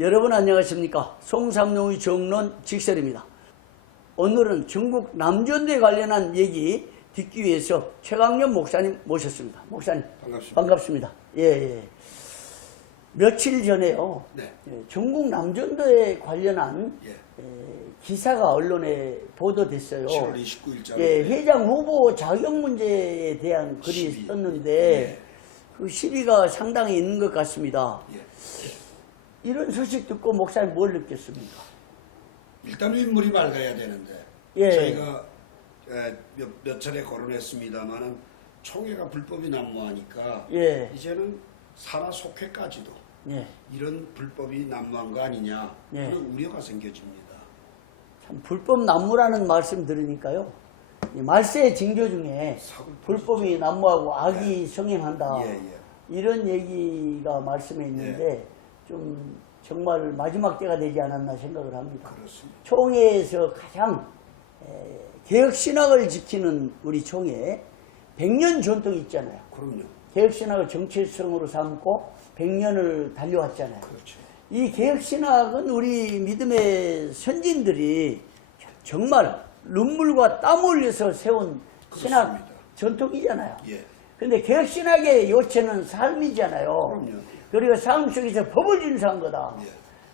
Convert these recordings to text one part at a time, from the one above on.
여러분 안녕하십니까? 송삼룡의 정론 직설입니다. 오늘은 전국 남전도에 관련한 얘기 듣기 위해서 최강련 목사님 모셨습니다. 목사님 반갑습니다. 예. 며칠 전에요. 네. 전국 남전도에 관련한 기사가 언론에 보도됐어요. 7월 29일자로. 회장 후보 자격 문제에 대한 글이 시비. 썼는데 그 시비가 상당히 있는 것 같습니다. 이런 소식 듣고 목사님 뭘 느꼈습니까? 일단 인물이 맑아야 되는데 저희가 몇 차례 거론했습니다만은 총회가 불법이 난무하니까 이제는 산하 속회까지도 이런 불법이 난무한 거 아니냐 하는 우려가 생겨집니다. 참 불법 난무라는 말씀 들으니까요. 말세 징조 중에 불법이 난무하고 악이 성행한다. 이런 얘기가 말씀에 있는데 좀 정말 마지막 때가 되지 않았나 생각을 합니다. 그렇습니다. 총회에서 가장 개혁신학을 지키는 우리 총회 100년 전통이 있잖아요. 그럼요. 개혁신학을 정체성으로 삼고 100년을 달려왔잖아요. 그렇죠. 이 개혁신학은 우리 믿음의 선진들이 정말 눈물과 땀 흘려서 세운 신학 전통이잖아요. 근데 개혁신학의 요체는 삶이잖아요. 그럼요. 그리고 삶 속에서 법을 준수한 거다.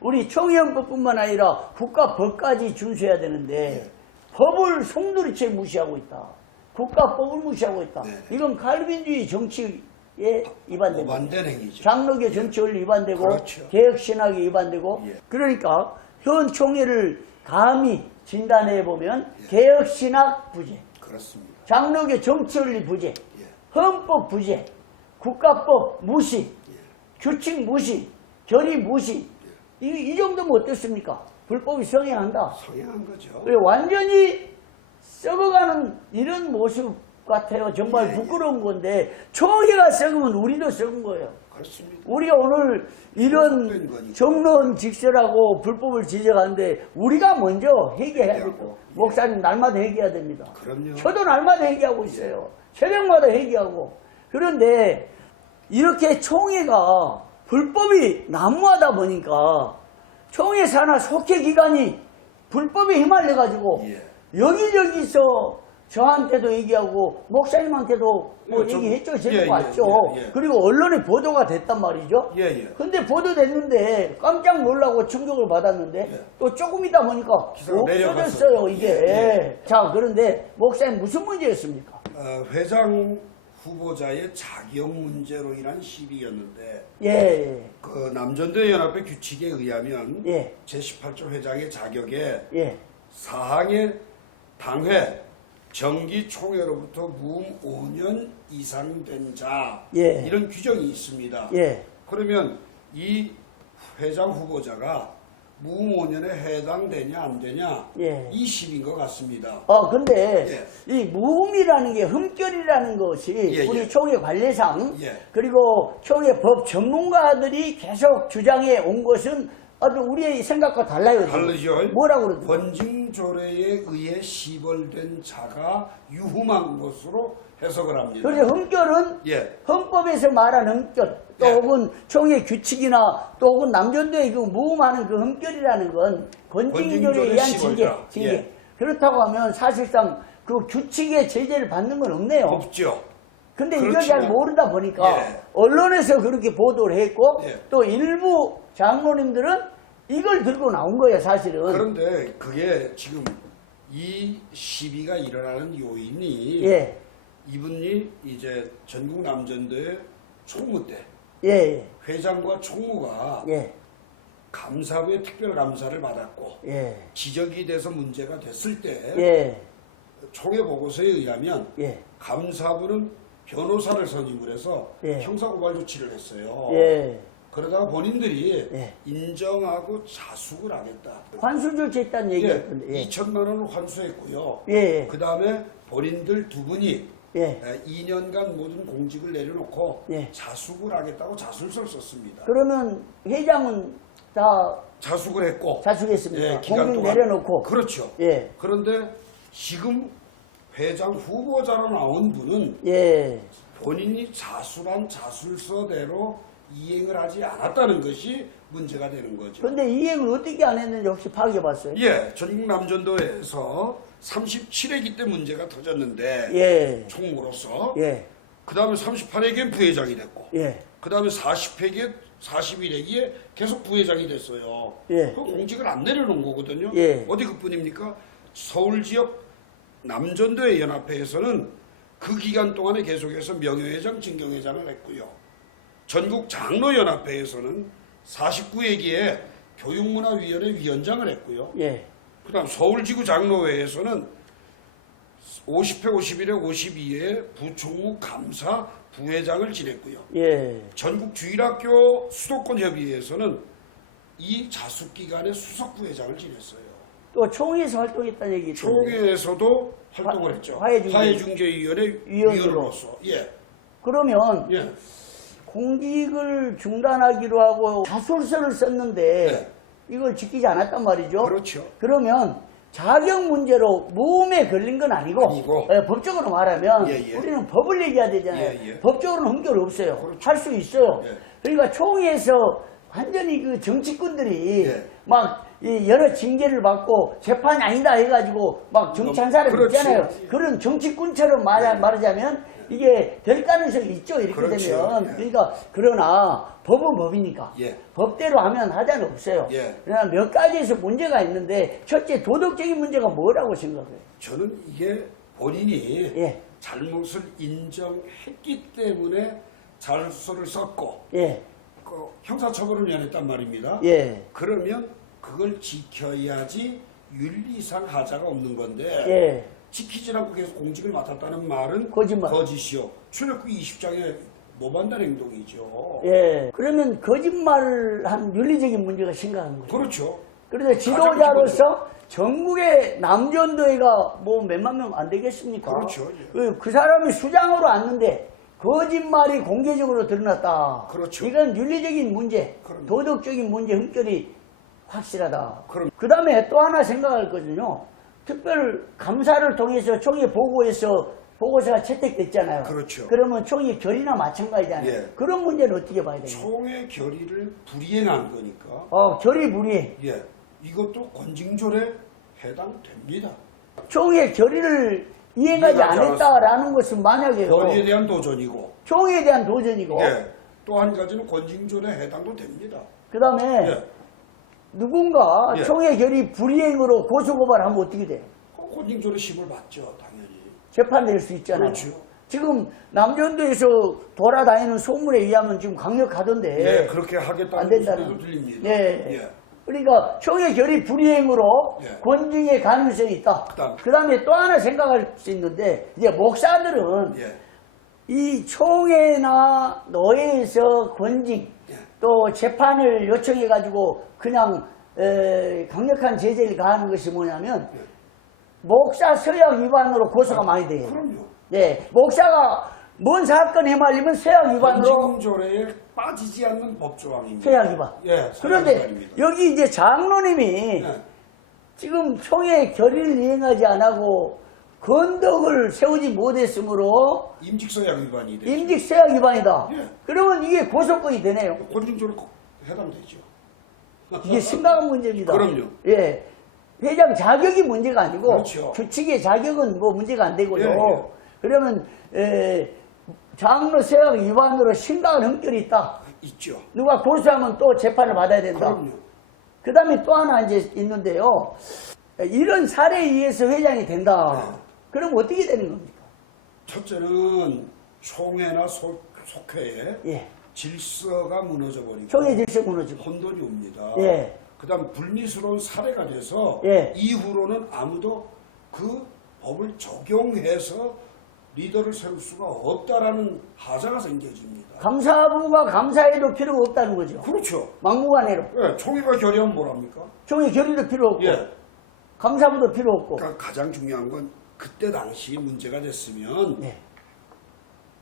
우리 총회헌법뿐만 아니라 국가법까지 준수해야 되는데 법을 송두리째 무시하고 있다. 국가법을 무시하고 있다. 이건 칼빈주의 정치에 위반되고 오반된 행위죠. 장로교 정치 원리 위반되고 그렇죠. 개혁신학에 위반되고 그러니까 현 총회를 감히 진단해 보면 개혁신학 부재, 그렇습니다. 장로교 정치 원리 부재, 헌법 부재, 국가법 무시, 규칙 무시, 결의 무시. 이 정도면 어떻습니까? 불법이 성행한다. 성행한 거죠. 완전히 썩어가는 이런 모습 같아요. 정말 부끄러운 건데 총회가 썩으면 우리도 썩은 거예요. 그렇습니다. 우리가 오늘 이런 정론 직설하고 불법을 지적하는데 우리가 먼저 회개해야 되고 목사님 날마다 회개해야 됩니다. 그럼요. 저도 날마다 회개하고 있어요. 새벽마다 회개하고. 그런데 이렇게 총회가 불법이 난무하다 보니까 총회 산하 속회 기관이 불법에 휘말려가지고 여기저기서 저한테도 얘기하고 목사님한테도 뭐 얘기했죠. 제가 봤죠. 그리고 언론에 보도가 됐단 말이죠. 근데 보도됐는데 깜짝 놀라고 충격을 받았는데 또 조금 있다 보니까 없어졌어요. 이게. 자, 그런데 목사님 무슨 문제였습니까? 회장 후보자의 자격 문제로 인한 시비였는데 그 남전도 연합회 규칙에 의하면 제18조 회장의 자격에 사항의 당회 정기 총회로부터 무음 5년 이상 된 자 이런 규정이 있습니다. 그러면 이 회장 후보자가 무음 5년에 해당되냐 안 되냐 이 시비인 것 같습니다. 근데 이 무음이라는 게 흠결이라는 것이 우리 총회 관례상 그리고 총회 법 전문가들이 계속 주장해 온 것은 아주 우리의 생각과 달라요. 다르죠. 뭐라고 그러죠? 권징조례에 의해 시벌된 자가 유흠한 것으로 해석을 합니다. 그래서 흠결은 헌법에서 말한 흠결 또 혹은 총회 규칙이나 또 혹은 남전도에 그 무음하는 그 흠결이라는 건 권징조례에 의한 징계. 그렇다고 하면 사실상 그 규칙의 제재를 받는 건 없네요. 없죠. 근데 이걸 잘 모르다 보니까 언론에서 그렇게 보도를 했고 또 일부 장로님들은 이걸 들고 나온 거예요, 사실은. 그런데 그게 지금 이 시비가 일어나는 요인이 이분이 이제 전국 남전도의 총무 때 회장과 총무가 감사부의 특별감사를 받았고 지적이 돼서 문제가 됐을 때 총회 보고서에 의하면 감사부는 변호사를 선임을 해서 형사고발 조치를 했어요. 그러다가 본인들이 인정하고 자숙을 하겠다. 환수 조치했다는 얘기였던데. 2천만 원을 환수했고요. 그 다음에 본인들 두 분이 2년간 모든 공직을 내려놓고 자숙을 하겠다고 자술서를 썼습니다. 그러면 회장은 다 자숙을 했고 자숙했습니다. 공직 내려놓고. 그렇죠. 그런데 지금 회장 후보자로 나온 분은 본인이 자술한 자술서대로 이행을 하지 않았다는 것이 문제가 되는 거죠. 그런데 이행을 어떻게 안 했는지 혹시 파악해봤어요? 예, 전국 남전도에서 37회기 때 문제가 터졌는데 예. 총무로서 예. 그 다음에 38회기엔 부회장이 됐고 예. 그 다음에 40회기에 41회기에 계속 부회장이 됐어요. 예. 그 공직을 안 내려놓은 거거든요. 예. 어디 그뿐입니까? 서울 지역 남전도의 연합회에서는 그 기간 동안에 계속해서 명예회장, 증경회장을 했고요. 전국 장로연합회에서는 49회기에 교육문화위원회 위원장을 했고요. 예. 그 다음 서울지구 장로회에서는 50회, 51회, 52회 부총무 감사 부회장을 지냈고요. 예. 전국 주일학교 수도권 협의회에서는 이 자숙기관의 수석부회장을 지냈어요. 또 총회에서 활동했다는 얘기 있던데. 총회에서도 활동을 했죠. 화해중재위원회 화해중재위원회로서. 예. 그러면 예. 공직을 중단하기로 하고 자술서를 썼는데 네. 이걸 지키지 않았단 말이죠. 그렇죠. 그러면 자격 문제로 모험에 걸린 건 아니고, 예, 법적으로 말하면 예. 우리는 법을 얘기해야 되잖아요. 예. 법적으로는 흠결 없어요. 그렇죠. 할 수 있어요. 예. 그러니까 총회에서 완전히 그 정치꾼들이 예. 막 이 여러 징계를 받고 재판이 아니다 해가지고 막 정치한 사람이 그렇지. 있잖아요. 그런 정치꾼처럼 말하자면 이게 될 가능성이 있죠. 이렇게 그렇죠. 되면. 예. 그러니까 그러나 법은 법이니까 예. 법대로 하면 하자는 없어요. 예. 그러나 몇 가지에서 문제가 있는데 첫째 도덕적인 문제가 뭐라고 생각해요? 저는 이게 본인이 예. 잘못을 인정했기 때문에 자술서를 썼고 예. 그 형사처벌을 면했단 말입니다. 예. 그러면 그걸 지켜야지 윤리상 하자가 없는 건데 예. 지키지 않고 계속 공직을 맡았다는 말은 거짓말. 거짓이요. 출입국 20장에 모반단 행동이죠. 예. 그러면 거짓말한 윤리적인 문제가 심각한 거죠. 그렇죠. 그래서 지도자로서 전국의 남전도회가 뭐 몇만 명 안 되겠습니까? 그렇죠. 그 사람이 수장으로 앉는데 거짓말이 공개적으로 드러났다. 그렇죠. 이건 윤리적인 문제, 그럼요. 도덕적인 문제 흠결이 확실하다. 그럼. 그 다음에 또 하나 생각할 거든요. 특별 감사를 통해서 총회 보고서가 채택됐잖아요. 그렇죠. 그러면 총회 결의나 마찬가지잖아요. 예. 그런 문제는 어떻게 봐야 되나요? 총회 결의를 불이행한 거니까. 결의 불이행. 예. 이것도 권징졸에 해당됩니다. 총회 결의를 이행하지 이행하지 않았다라는 것은 만약에요. 권위에 대한 도전이고. 총회에 대한 도전이고. 예. 또 한 가지는 권징졸에 해당도 됩니다. 그 다음에 예. 누군가 예. 총회 결의 불이행으로 고소고발하면 어떻게 돼요? 권징졸의 심을 받죠, 당연히. 재판될 수 있잖아요. 그렇죠. 지금 남전도에서 돌아다니는 소문에 의하면 지금 강력하던데 예, 그렇게 안 하겠다는 된다는. 소리도 들립니다. 네. 예. 그러니까 총회 결의 불이행으로 예. 권징의 가능성이 있다. 그 다음에 또 하나 생각할 수 있는데 이제 목사들은 예. 이 총회나 노회에서 권징 예. 또 재판을 요청해가지고 그냥 강력한 제재를 가하는 것이 뭐냐면 예. 목사 서약 위반으로 고소가 많이 돼요. 그럼요. 예, 목사가 뭔 사건 해말리면 서약 위반으로 권징졸에 빠지지 않는 법조항입니다. 서약 위반. 예, 서약 그런데 위반입니다. 여기 이제 장로님이 예. 지금 총회 결의를 이행하지 않고 건덕을 세우지 못했으므로 임직서약 위반이 되죠. 임직 서약 위반이다. 예. 그러면 이게 고소권이 되네요. 권징졸에 해당되죠. 이게 심각한 문제입니다. 그럼요. 예. 회장 자격이 문제가 아니고 그렇죠. 규칙의 자격은 뭐 문제가 안 되고요. 예, 예. 그러면 장로 서약 위반으로 심각한 흠결이 있다. 있죠. 누가 고소하면 또 재판을 받아야 된다. 그럼요. 그 다음에 또 하나 이제 있는데요. 이런 사례에 의해서 회장이 된다. 네. 그럼 어떻게 되는 겁니까? 첫째는 총회나 속회에 예. 질서가 무너져버리고 총회 질서 무너지고. 혼돈이 옵니다. 예. 그 다음 불미스러운 사례가 돼서 예. 이후로는 아무도 그 법을 적용해서 리더를 세울 수가 없다라는 하자가 생겨집니다. 감사부가 감사해도 필요가 없다는 거죠. 그렇죠. 막무가내로. 예, 총회가 결의하면 뭐랍니까? 총회 결의도 필요 없고. 예. 감사부도 필요 없고. 그러니까 가장 중요한 건 그때 당시 문제가 됐으면 네.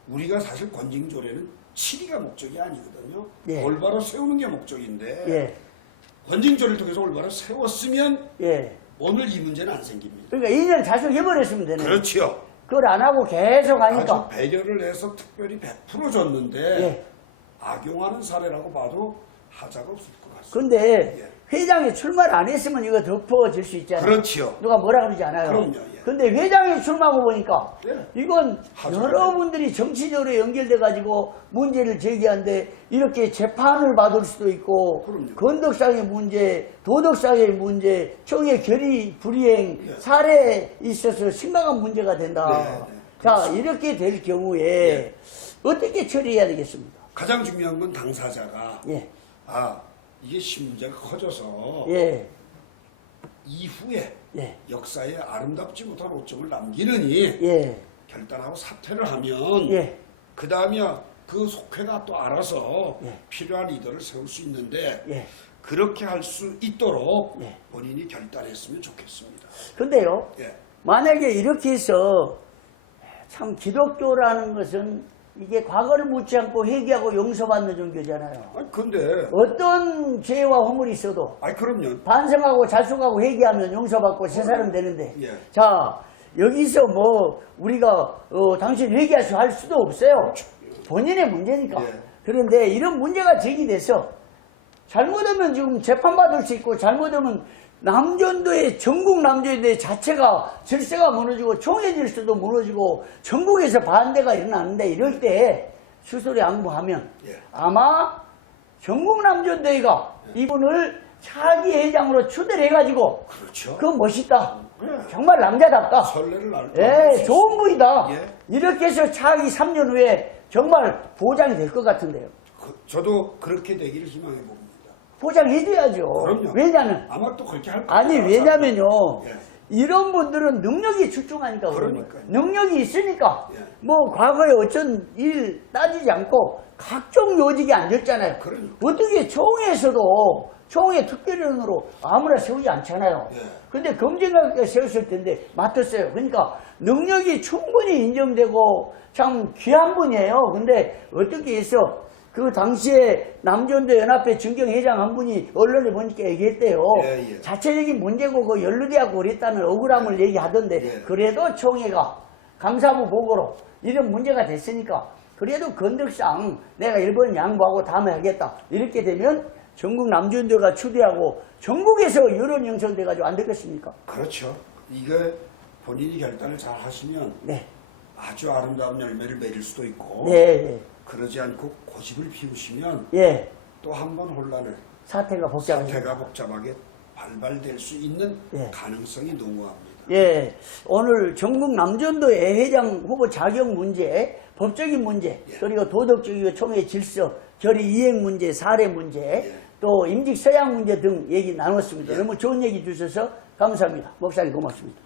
우리가 사실 권징졸에는 치리가 목적이 아니거든요. 예. 올바로 세우는 게 목적인데 예. 권징졸을 통해서 올바로 세웠으면 예. 오늘 이 문제는 안 생깁니다. 그러니까 2년 자숙해버렸으면 되네. 그렇죠. 그걸 안 하고 계속 하니까. 아주 배려를 해서 특별히 베풀어 줬는데 예. 악용하는 사례라고 봐도 하자가 없을 것 같습니다. 근데 예. 회장이 출마를 안 했으면 이거 덮어질 수 있잖아요. 그렇지요. 누가 뭐라 그러지 않아요. 그럼요. 예. 근데 회장이 출마하고 보니까 예. 이건 하죠. 여러분들이 정치적으로 연결돼 가지고 문제를 제기하는데 이렇게 재판을 받을 수도 있고 그럼요. 건덕상의 문제, 도덕상의 문제, 총회 결의 불이행 예. 사례에 있어서 심각한 문제가 된다. 네, 네. 자, 이렇게 될 경우에 예. 어떻게 처리해야 되겠습니까? 가장 중요한 건 당사자가 예. 이게 신문제가 커져서 예. 이후에 예. 역사에 아름답지 못한 오점을 남기느니 예. 결단하고 사퇴를 하면 예. 그 다음에 그 속회가 또 알아서 예. 필요한 리더를 세울 수 있는데 예. 그렇게 할 수 있도록 예. 본인이 결단했으면 좋겠습니다. 근데요. 예. 만약에 이렇게 해서 참 기독교라는 것은 이게 과거를 묻지 않고 회개하고 용서받는 종교잖아요. 근데 어떤 죄와 허물이 있어도 그럼요. 반성하고 자숙하고 회개하면 용서받고 새 사람 되는데 예. 자 여기서 뭐 우리가 당신 회개하시고 할 수도 없어요. 본인의 문제니까. 예. 그런데 이런 문제가 제기돼서 잘못하면 지금 재판받을 수 있고 잘못하면 남전도의 전국 남전도의 자체가 질서가 무너지고 총회 질서도 무너지고 전국에서 반대가 일어나는데 이럴 때 수소리 양보하면 예. 아마 전국 남전도회가 이분을 차기 회장으로 추대를 해가지고 그렇죠. 그건 멋있다. 예. 정말 남자답다. 설레를 날 예, 좋은 분이다. 예. 이렇게 해서 차기 3년 후에 정말 보장이 될 것 같은데요. 저도 그렇게 되기를 희망해 봅니다. 보장해줘야죠. 그럼요. 왜냐면 아마 또 그렇게 할 아니 거예요. 왜냐면요 예. 이런 분들은 능력이 출중하니까 그런 거예요. 그러니까요. 능력이 있으니까 예. 뭐 과거에 어쩐 일 따지지 않고 각종 요직에 앉았잖아요. 그러니까. 어떻게 총회에서도 총회 특별위원으로 아무나 세우지 않잖아요. 예. 근데 검증하게 세웠을 텐데 맡았어요. 그러니까 능력이 충분히 인정되고 참 귀한 분이에요. 근데 어떻게 해서 그 당시에 남전도 연합회 증경회장 한 분이 언론에 보니까 얘기했대요. 예, 예. 자체적인 문제고 그 연루대하고 그랬다는 억울함을 얘기하던데 예. 그래도 총회가 감사부 보고로 이런 문제가 됐으니까 그래도 건덕상 내가 일본 양보하고 다음에 하겠다. 이렇게 되면 전국 남전도가 추대하고 전국에서 여론 형성돼가지고 안 되겠습니까? 그렇죠. 이거 본인이 결단을 잘 하시면 네. 아주 아름다운 열매를 맺을 수도 있고 네. 네. 그러지 않고 고집을 피우시면 예. 또 한 번 혼란을 사태가 복잡해요. 사태가 복잡하게 발발될 수 있는 예. 가능성이 농후합니다. 예, 오늘 전국 남전도의 회장 후보 자격 문제, 법적인 문제, 예. 그리고 도덕적이고 총회 질서, 결의 이행 문제, 사례 문제, 예. 또 임직 서양 문제 등 얘기 나눴습니다. 예. 너무 좋은 얘기 주셔서 감사합니다. 목사님 고맙습니다.